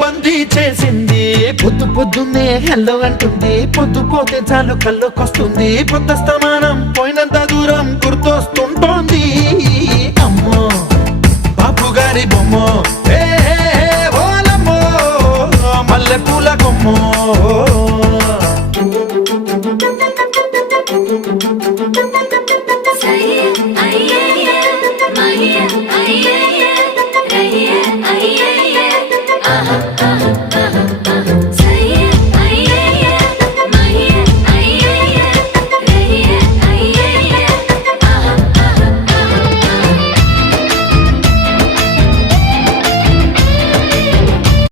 బందీ చేసింది. పొద్దు పొద్దున్నే హెల్లో అంటుంది, పొద్దు పోతే చాలు కళ్ళొకొస్తుంది. పొద్దస్తమానం పోయినంత దూరం గుర్తొస్తుంటోంది. అమ్మో బాపు గారి బొమ్మో, ఓలమ్మో మల్లె పూల కొమ్మో.